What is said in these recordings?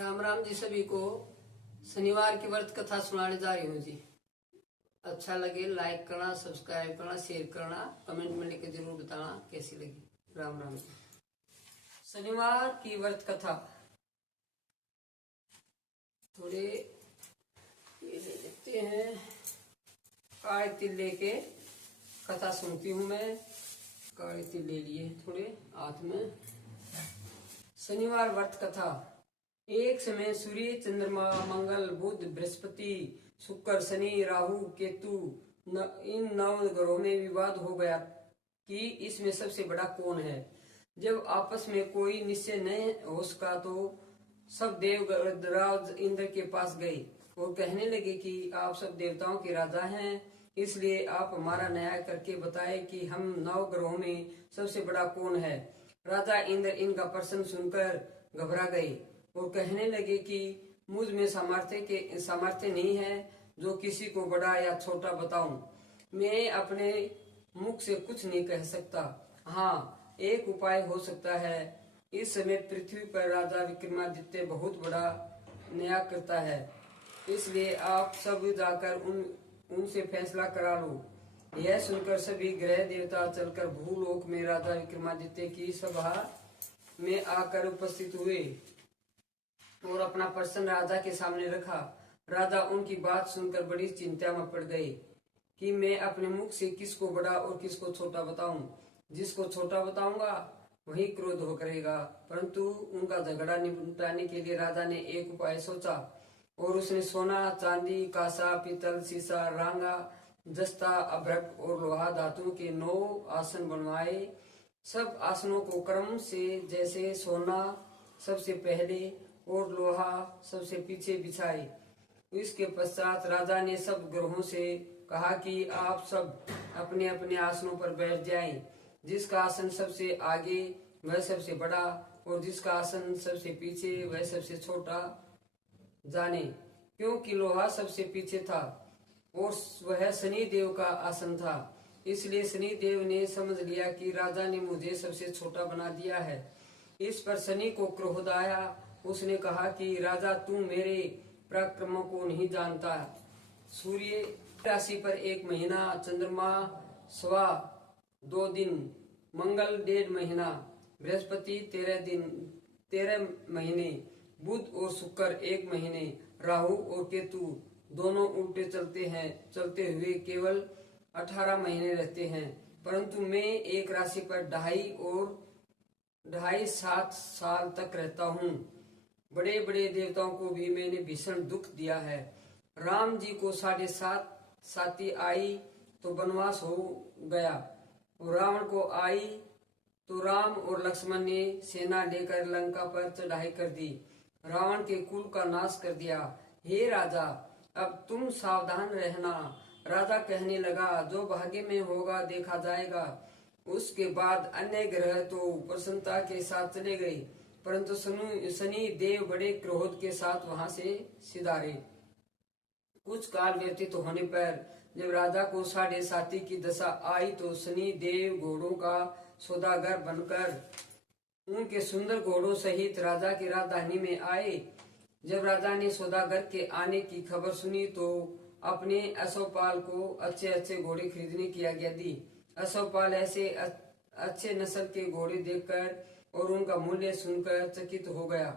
राम राम जी सभी को। शनिवार की व्रत कथा सुनाने जा रही हूँ जी। अच्छा लगे लाइक करना, सब्सक्राइब करना, शेयर करना, कमेंट में लिख के जरूर बताना कैसी लगी। राम राम जी। शनिवार की व्रत कथा थोड़े ये ले लेते हैं। काले तिल लेके कथा सुनती हूँ मैं। काले तिल ले लिए थोड़े हाथ में। शनिवार व्रत कथा। एक समय सूर्य, चंद्रमा, मंगल, बुध, बृहस्पति, शुक्र, शनि, राहु, केतु इन 9 ग्रहों में विवाद हो गया कि इसमें सबसे बड़ा कौन है। जब आपस में कोई निश्चय नहीं हो सका तो सब देवराज इंद्र के पास गए और कहने लगे कि आप सब देवताओं के राजा हैं, इसलिए आप हमारा न्याय करके बताए कि हम 9 ग्रहों में सबसे बड़ा कौन है। राजा इंद्र इनका प्रश्न सुनकर घबरा गए और कहने लगे कि मुझ में सामर्थ्य नहीं है जो किसी को बड़ा या छोटा बताऊं। मैं अपने मुख से कुछ नहीं कह सकता। हाँ, एक उपाय हो सकता है। इस समय पृथ्वी पर राजा विक्रमादित्य बहुत बड़ा न्याय करता है, इसलिए आप सब जाकर उनसे फैसला करा लो। यह सुनकर सभी ग्रह देवता चलकर भूलोक में राजा विक्रमादित्य की सभा में आकर उपस्थित हुए और अपना प्रश्न राजा के सामने रखा। राजा उनकी बात सुनकर बड़ी चिंता में पड़ गए कि मैं अपने मुख से किसको बड़ा और किसको छोटा बताऊं। जिसको छोटा बताऊंगा वही क्रोध हो करेगा। परंतु उनका झगड़ा निपटाने के लिए राजा ने एक उपाय सोचा और उसने सोना, चांदी, कांसा, पीतल, सीसा, रांगा, जस्ता, अभ्रक और लोहा धातु के 9 आसन बनवाए। सब आसनों को क्रम से जैसे सोना सबसे पहले और लोहा सबसे पीछे बिछाए। इसके पश्चात राजा ने सब ग्रहों से कहा कि आप सब अपने अपने आसनों पर बैठ जाएं। जिसका आसन सबसे आगे वह सबसे बड़ा और जिसका आसन सबसे पीछे वह सबसे छोटा जाने। क्योंकि लोहा सबसे पीछे था और वह शनि देव का आसन था, इसलिए शनि देव ने समझ लिया कि राजा ने मुझे सबसे छोटा बना दिया है। इस पर शनि को क्रोध आया। उसने कहा कि राजा तू मेरे पराक्रमों को नहीं जानता। सूर्य राशि पर 1 महीना, चंद्रमा 2.25 दिन, मंगल 1.5 महीना, बृहस्पति 13 महीने, बुध और शुक्र 1 महीने, राहु और केतु दोनों उल्टे चलते हुए केवल 18 महीने रहते हैं। परंतु मैं एक राशि पर 2.5 साल तक रहता हूँ। बड़े बड़े देवताओं को भी मैंने भीषण दुख दिया है। राम जी को 7.5 साथी आई तो वनवास हो गया और रावण को आई तो राम और लक्ष्मण ने सेना लेकर लंका पर चढ़ाई कर दी, रावण के कुल का नाश कर दिया। हे राजा, अब तुम सावधान रहना। राजा कहने लगा, जो भाग्य में होगा देखा जाएगा। उसके बाद अन्य ग्रह तो प्रसन्नता के साथ चले गए, परंतु शनि देव बड़े क्रोध के साथ वहां से सिधारे। कुछ काल व्यतीत होने पर जब राजा को 7.5 की दशा आई तो शनि देव घोड़ों का सौदागर बनकर उनके सुंदर घोड़ों सहित राजा की राजधानी में आए। जब राजा ने सौदागर के आने की खबर सुनी तो अपने अश्वपाल को अच्छे अच्छे घोड़े खरीदने की आज्ञा दी। अश्वपाल ऐसे अच्छे नस्ल के घोड़े देखकर और उनका मूल्य सुनकर चकित हो गया।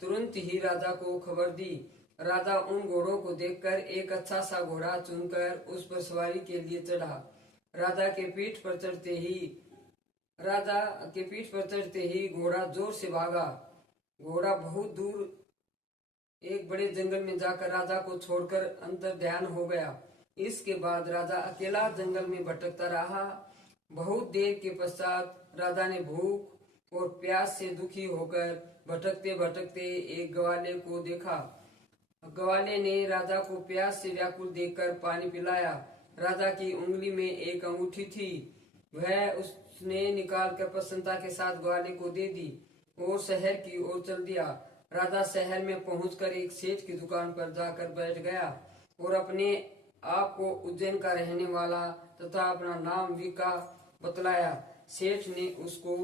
तुरंत ही राजा को खबर दी। राजा उन घोड़ों को देखकर एक अच्छा सा घोड़ा चुनकर उस पर सवारी के लिए चढ़ा। राजा के पीठ पर चढ़ते ही घोड़ा जोर से भागा। घोड़ा बहुत दूर एक बड़े जंगल में जाकर राजा को छोड़कर अंतर ध्यान हो गया। इसके बाद राजा अकेला जंगल में भटकता रहा। बहुत देर के पश्चात राजा ने भूख और प्यास से दुखी होकर भटकते भटकते एक ग्वाले को देखा। ग्वाले ने राजा को प्यास से व्याकुल देखकर पानी पिलाया। राजा की उंगली में एक अंगूठी थी, वह उसने निकालकर प्रसन्नता के साथ ग्वाले को दे दी और शहर की ओर चल दिया। राजा शहर में पहुंचकर एक सेठ की दुकान पर जाकर बैठ गया और अपने आप को उज्जैन का रहने वाला तथा अपना नाम विका बतलाया। सेठ ने उसको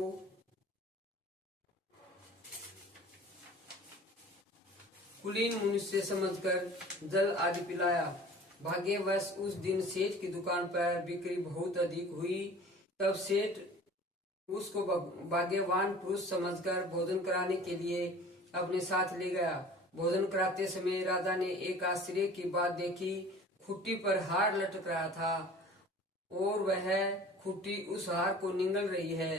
कुलीन मनुष्य समझकर जल आदि पिलाया। भाग्यवश उस दिन सेठ की दुकान पर बिक्री बहुत अधिक हुई। तब सेठ उसको भाग्यवान पुरुष समझकर भोजन कराने के लिए अपने साथ ले गया। भोजन कराते समय राजा ने एक आश्चर्य की बात देखी। खुट्टी पर हार लटक रहा था और वह खुट्टी उस हार को निगल रही है।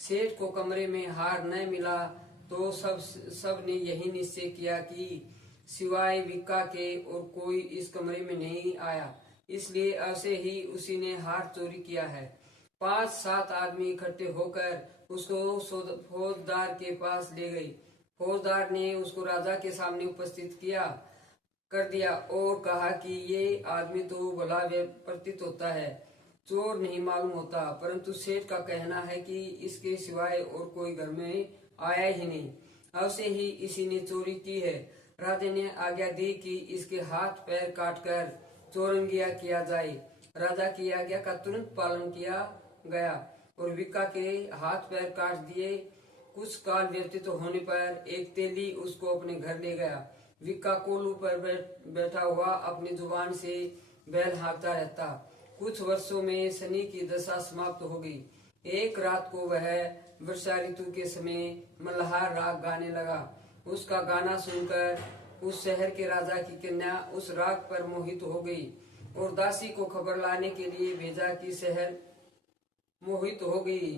सेठ को कमरे में हार न मिला तो सब ने यही निश्चय किया कि सिवाय विक्का के और कोई इस कमरे में नहीं आया, इसलिए अवश्य ही उसी ने हार चोरी किया है। 5-7 आदमी इकट्ठे होकर उसको फौजदार के पास ले गई। फौजदार ने उसको राजा के सामने उपस्थित कर दिया और कहा कि ये आदमी तो भला प्रतीत होता है, चोर नहीं मालूम होता, परंतु सेठ का कहना है कि इसके सिवाय और कोई घर में आया ही नहीं, अवश्य ही इसी ने चोरी की है। राजा ने आज्ञा दी कि इसके हाथ पैर काटकर चौरंगिया किया जाए। राजा की आज्ञा का तुरंत पालन किया गया और विक्का के हाथ पैर काट दिए। कुछ काल व्यतीत होने पर एक तेली उसको अपने घर ले गया। विक्का कोलू पर बैठा हुआ अपनी जुबान से बैल हाँकता रहता। कुछ वर्षों में शनि की दशा समाप्त हो गई। एक रात को वह वर्षा ऋतु के समय मल्हार राग गाने लगा। उसका गाना सुनकर उस शहर के राजा की कन्या उस राग पर मोहित हो गई और दासी को खबर लाने के लिए भेजा कि शहर मोहित हो गई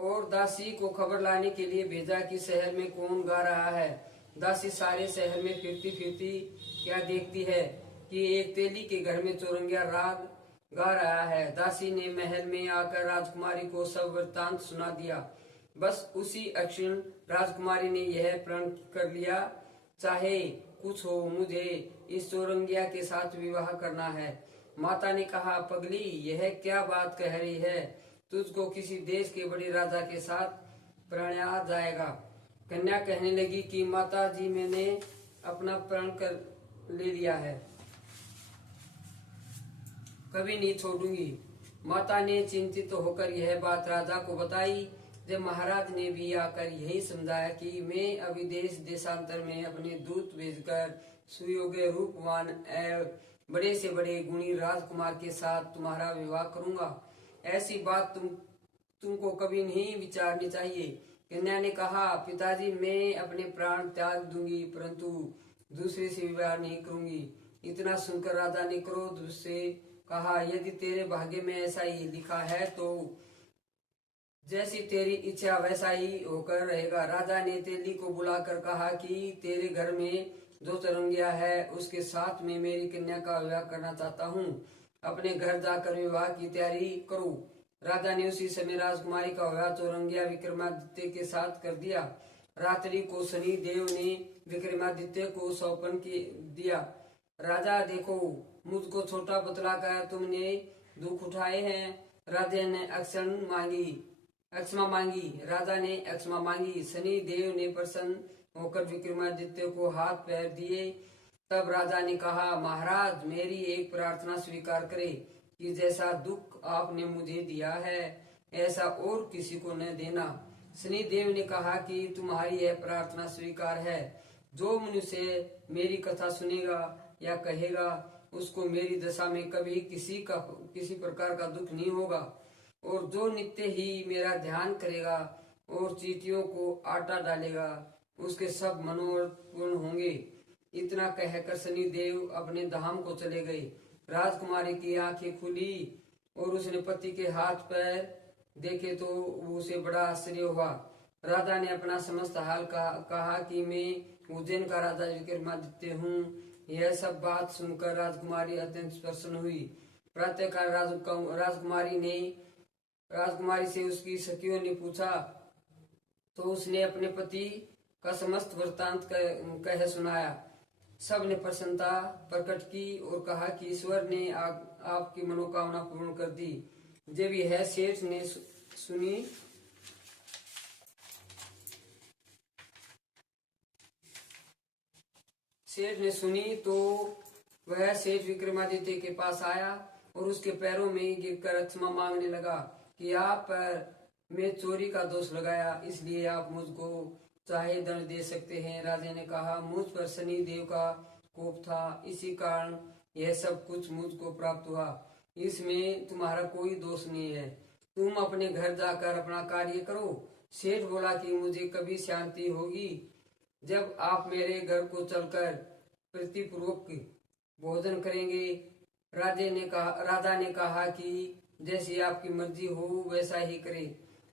और दासी को खबर लाने के लिए भेजा कि शहर में कौन गा रहा है। दासी सारे शहर में फिरती फिरती क्या देखती है कि एक तेली के घर में चौरंगिया राग गा रहा है। दासी ने महल में आकर राजकुमारी को सब वृत्तांत सुना दिया। बस उसी क्षण राजकुमारी ने यह प्रण कर लिया, चाहे कुछ हो मुझे इस चौरंगिया के साथ विवाह करना है। माता ने कहा, पगली यह क्या बात कह रही है, तुझको किसी देश के बड़े राजा के साथ प्रणया जाएगा। कन्या कहने लगी कि माता जी मैंने अपना प्रण कर ले लिया है, कभी नहीं छोड़ूंगी। माता ने चिंतित होकर यह बात राजा को बताई। जब महाराज ने भी आकर यही समझाया कि मैं अभी देशांतर में अपने दूत भेजकर सुयोग्य रूपवान एवं बड़े से बड़े गुणी राजकुमार के साथ तुम्हारा विवाह करूंगा, ऐसी बात तुमको कभी नहीं विचारनी चाहिए। कन्या ने कहा, पिताजी मैं अपने प्राण त्याग दूंगी परंतु दूसरे से विवाह नहीं करूंगी। इतना सुनकर राजा ने क्रोध से कहा, यदि तेरे भाग्य में ऐसा ही लिखा है तो जैसी तेरी इच्छा वैसा ही होकर रहेगा। राजा ने तेली को बुलाकर कहा कि तेरे घर में जो चौरंगिया है उसके साथ में मेरी कन्या का विवाह करना चाहता हूँ, अपने घर जाकर विवाह की तैयारी करो। राजा ने उसी समय राजकुमारी का विवाह चौरंगिया विक्रमादित्य के साथ कर दिया। रात्रि को शनि देव ने विक्रमादित्य को सौंपन दिया। राजा देखो, मुझको छोटा बतलाकर तुमने दुख उठाए हैं। राजा ने क्षमा मांगी। राजा ने क्षमा मांगी। शनि देव ने प्रसन्न होकर विक्रमादित्य को हाथ पैर दिए। तब राजा ने कहा, महाराज मेरी एक प्रार्थना स्वीकार करे कि जैसा दुख आपने मुझे दिया है ऐसा और किसी को न देना। शनि देव ने कहा कि तुम्हारी यह प्रार्थना स्वीकार है। जो मनुष्य मेरी कथा सुनेगा या कहेगा उसको मेरी दशा में कभी किसी प्रकार का दुख नहीं होगा, और जो नित्य ही मेरा ध्यान करेगा और चींटियों को आटा डालेगा उसके सब मनोरथ पूर्ण होंगे। इतना कहकर शनि देव अपने धाम को चले गए। राजकुमारी की आंखें खुली और उसने पति के हाथ पैर देखे तो उसे बड़ा आश्चर्य हुआ। राजा ने अपना समस्त हाल कहा कि मैं उज्जैन का राजा विक्रमादित्य हूँ। यह सब बात सुनकर राजकुमारी अत्यंत प्रसन्न हुई। प्रातःकाल राजकुमारी से उसकी सखियों ने पूछा तो उसने अपने पति का समस्त वृत्तांत कह सुनाया। सब ने प्रसन्नता प्रकट की और कहा कि ईश्वर ने आपकी मनोकामना पूर्ण कर दी। जब यह सेठ ने सुनी तो वह सेठ विक्रमादित्य के पास आया और उसके पैरों में गिरकर क्षमा मांगने लगा कि आप पर मैं चोरी का दोष लगाया, इसलिए आप मुझको चाहे दंड दे सकते हैं। राजा ने कहा, मुझ पर शनि देव का कोप था, इसी कारण यह सब कुछ मुझको प्राप्त हुआ। इसमें तुम्हारा कोई दोष नहीं है। तुम अपने घर जाकर अपना कार्य करो। सेठ बोला कि मुझे कभी शांति होगी जब आप मेरे घर को चलकर प्रीतिपूर्वक भोजन करेंगे। राजा ने कहा कि जैसी आपकी मर्जी हो वैसा ही करे।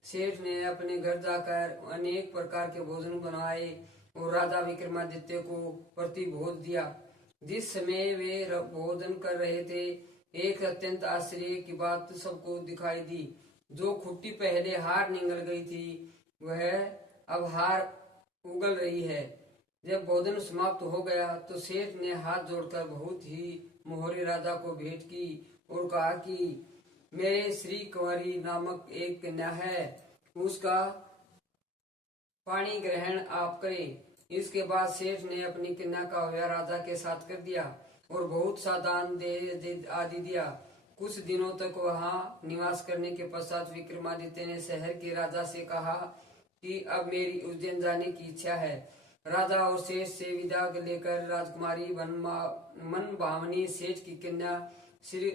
सेठ ने अपने घर जाकर अनेक प्रकार के भोजन बनाए और राजा विक्रमादित्य को प्रतिभोज दिया। जिस समय वे भोजन कर रहे थे, एक अत्यंत आश्चर्य की बात सबको दिखाई दी। जो खुट्टी पहले हार निगल गई थी, वह अब हार उगल रही है। जब भोजन समाप्त हो गया तो सेठ ने हाथ जोड़कर बहुत ही मोहरे राजा को भेंट की और कहा कि मेरे श्री कुंवरी नामक एक कन्या है, उसका पाणी ग्रहण आप करें। इसके बाद सेठ ने अपनी कन्या का विवाह राजा के साथ कर दिया और बहुत सा दान दे आदि दिया। कुछ दिनों तक वहां निवास करने के पश्चात विक्रमादित्य ने शहर के राजा से कहा कि अब मेरी उज्जैन जाने की इच्छा है। राजा और सेठ से विदा लेकर राजकुमारी मन भावनी सेठ की कन्या श्री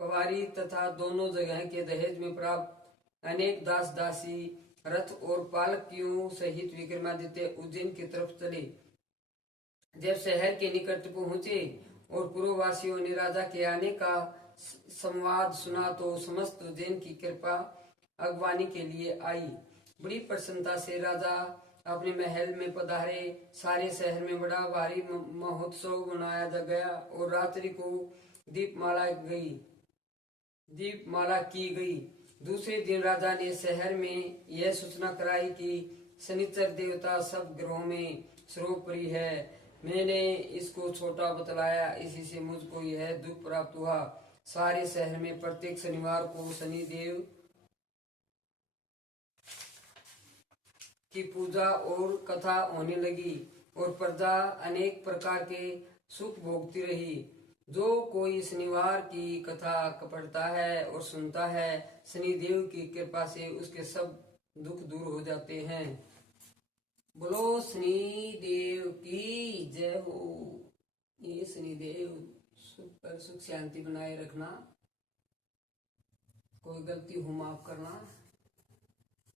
कुंवारी तथा दोनों जगह के दहेज में प्राप्त अनेक दास दासी रथ और पालकियों सहित विक्रमादित्य उज्जैन की तरफ चले। जब शहर के निकट पहुंचे और पूर्ववासियों ने राजा के आने का संवाद सुना तो समस्त उज्जैन की कृपा अगवानी के लिए आई। बड़ी प्रसन्नता से राजा अपने महल में पधारे। सारे शहर में बड़ा भारी महोत्सव मनाया गया और रात्रि को दीपमाला की गई। दूसरे दिन राजा ने शहर में यह सूचना कराई कि शनिचर देवता सब ग्रहों में सर्वोपरि है। मैंने इसको छोटा बतलाया, इसी से मुझको यह दुख प्राप्त हुआ। सारे शहर में प्रत्येक शनिवार को शनिदेव की पूजा और कथा होने लगी और प्रजा अनेक प्रकार के सुख भोगती रही। जो कोई शनिवार की कथा पढ़ता है और सुनता है, शनिदेव की कृपा से उसके सब दुख दूर हो जाते हैं। बोलो शनिदेव की जय हो। ये शनिदेव सुख शांति बनाए रखना, कोई गलती हो माफ करना।